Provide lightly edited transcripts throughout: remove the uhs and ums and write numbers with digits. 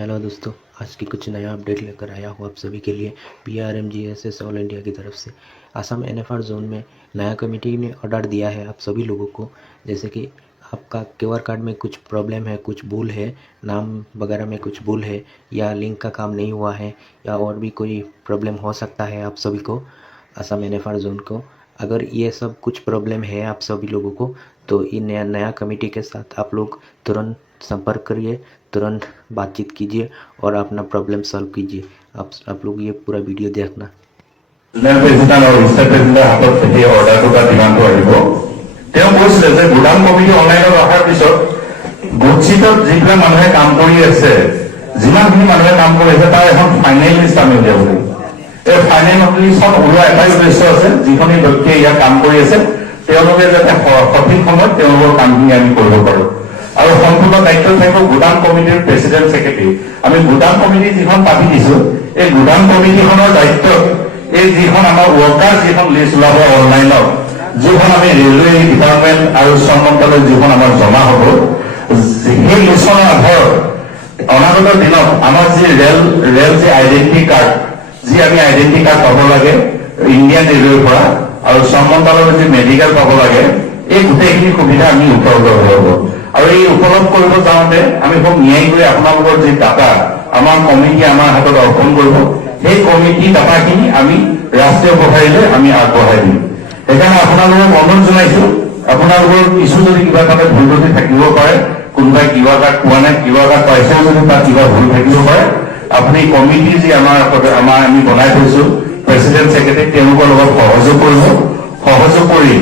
Hello दोस्तों, आज की कुछ नया अपडेट लेकर आया हूँ आप सभी के लिए। PRMGSS ऑल इंडिया की तरफ से असम NFR जोन में नया कमेटी ने ऑर्डर दिया है आप सभी लोगों को। जैसे कि आपका QR कार्ड में कुछ प्रॉब्लम है, कुछ भूल है, नाम वगैरह में कुछ भूल है, या लिंक का काम नहीं हुआ है, या और भी कोई प्रॉब्लम हो सकता है आप सभी को, असम NFR जोन को। अगर ये सब कुछ प्रॉब्लम है आप सभी लोगों को, तो ये नया कमेटी के साथ आप लोग तुरंत संपर्क करिए, तुरंत बातचीत कीजिए और अपना प्रॉब्लम सॉल्व कीजिए। आप लोग ये पूरा वीडियो देखना। প্ৰেচিডেণ্ট আৰু ষ্টেট প্ৰেচিডেণ্টৰ হাতত সেই অৰ্ডাৰটো বা ডিমাণ্ডটো আহিব। তেওঁ কৈছিলে যে গোদাম কমিটি অনলাইনত অহাৰ পিছত গোটচিটত যিবিলাক মানুহে কাম কৰি আছে, যিমানখিনি মানুহে কাম কৰি আছে তাৰ এখন ফাইনেল লিষ্ট আমি উলিয়াব লাগিব। এই ফাইনেল লিষ্টখন ওলোৱা এটাই উদ্দেশ্য আছে, যিখিনি ব্যক্তিয়ে ইয়াত কাম কৰি আছে তেওঁলোকে যাতে সঠিক সময়ত তেওঁলোকৰ কামখিনি আমি কৰিব পাৰোঁ। আৰু সম্পূৰ্ণ দায়িত্ব থাকিব গোদাম কমিটিৰ প্ৰেচিডেণ্ট ছেক্ৰেটাৰী। আমি গোদাম কমিটি যিখন পাতি দিছোঁ, এই গোদাম কমিটিখনৰ দায়িত্ব এই যিখন আমাৰ ৱৰ্কাৰ যিখন লিষ্ট ওলাব অনলাইনত, যিখন আমি ৰেলৱে ডিপাৰ্টমেণ্ট আৰু শ্ৰম মন্ত্ৰালয়ত যিখন আমাৰ জমা হ'ব, সেই লিষ্টখনৰ আধাৰত অনাগত দিনত আমাৰ যি ৰেল যি আইডেণ্টিটি কাৰ্ড, যি আমি আইডেণ্টিটি কাৰ্ড পাব লাগে ইণ্ডিয়ান ৰেলৱেৰ পৰা, আৰু শ্ৰম মন্ত্ৰালয়ৰ যি মেডিকেল পাব লাগে, এই গোটেইখিনি সুবিধা আমি উপলব্ধ হ'ব। আৰু এই উপলব্ধ কৰিব যাওঁতে আমি খুব ন্যায়িকভাৱে আপোনালোকৰ যি ডাটা আমাৰ কমিটি আমাৰ হাতত অৰ্পণ কৰিব, সেই কমিটি ডাটাখিনি আমি ৰাষ্ট্ৰীয় প্ৰসাৰীলৈ আমি আগবঢ়াই দিম। সেইকাৰণে আপোনালোকক অনুৰোধ জনাইছোঁ, আপোনালোকৰ কিছু যদি কিবা তাতে ভুল ত্ৰুটি থাকিব পাৰে, কোনোবাই কিবা কাৰ্ড পোৱা নাই, কিবা কাৰ্ড পাইছেও যদি তাত কিবা ভুল থাকিব পাৰে, আপুনি কমিটি যি আমি বনাই থৈছোঁ প্ৰেচিডেণ্ট ছেক্ৰেটাৰী, তেওঁলোকৰ লগত সহযোগ কৰিব। সহযোগ কৰি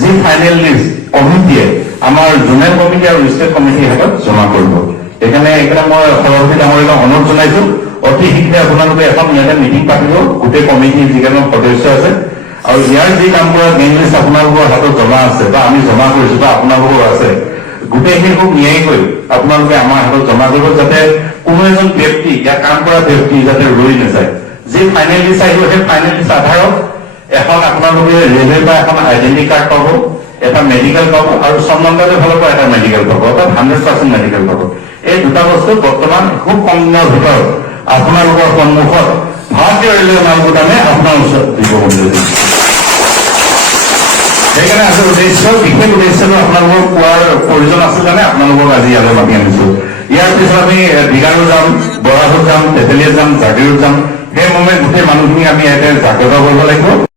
যি ফাইনেল লিষ্ট কমিটিয়ে আমাৰ জোনেল কমিটি আৰু ষ্টেট কমিটিৰ হাতত জমা কৰিব। সেইকাৰণে মই সভাপতি ডাঙৰীয়াক অনুৰোধ জনাইছোঁ, অতি শীঘ্ৰে আপোনালোকে এখন ইয়াতে মিটিং পাতিব, গোটেই কমিটিৰ যিকেইজন সদস্য আছে, আৰু ইয়াৰ যি কাম কৰা মেইন লিষ্ট আপোনালোকৰ হাতত জমা আছে বা আমি জমা কৰিছোঁ বা আপোনালোকৰ আছে, গোটেইখিনি খুব ন্যায়কৈ আপোনালোকে আমাৰ হাতত জমা কৰিব, যাতে কোনো এজন ব্যক্তি ইয়াত কাম কৰা ব্যক্তি যাতে ৰৈ নাযায়। যি ফাইনেল লিষ্ট আহিব, সেই ফাইনেল লিষ্ট আধাৰত এখন আপোনালোকে ৰেলৱেৰ পৰা এখন আইডেণ্টি কাৰ্ড পাব, এটা মেডিকেল পাব, আৰু শ্ৰম মন্ত্ৰালয়ৰ ফালৰ পৰা এটা মেডিকেল পাব, অৰ্থাৎ 100% মেডিকেল পাব। এই দুটা বস্তু বৰ্তমান খুব কম দিনৰ ভিতৰত আপোনালোকৰ সন্মুখত ভাৰতীয় ৰেলৱে মাল গোদামে আপোনাৰ ওচৰত দিব বুলি। সেইকাৰণে আছে উদ্দেশ্য, বিশেষ উদ্দেশ্যটো আপোনালোকক কোৱাৰ প্ৰয়োজন আছিল কাৰণে আপোনালোকক আজি ইয়ালৈ মাতি আনিছোঁ। ইয়াৰ পিছত আমি দীঘাৰো যাম, বৰাহত যাম, তেতেলীত যাম, জাগিৰোত যাম। সেই মৰ্মে গোটেই মানুহখিনি আমি ইয়াতে জাগ্ৰত কৰিব লাগিব।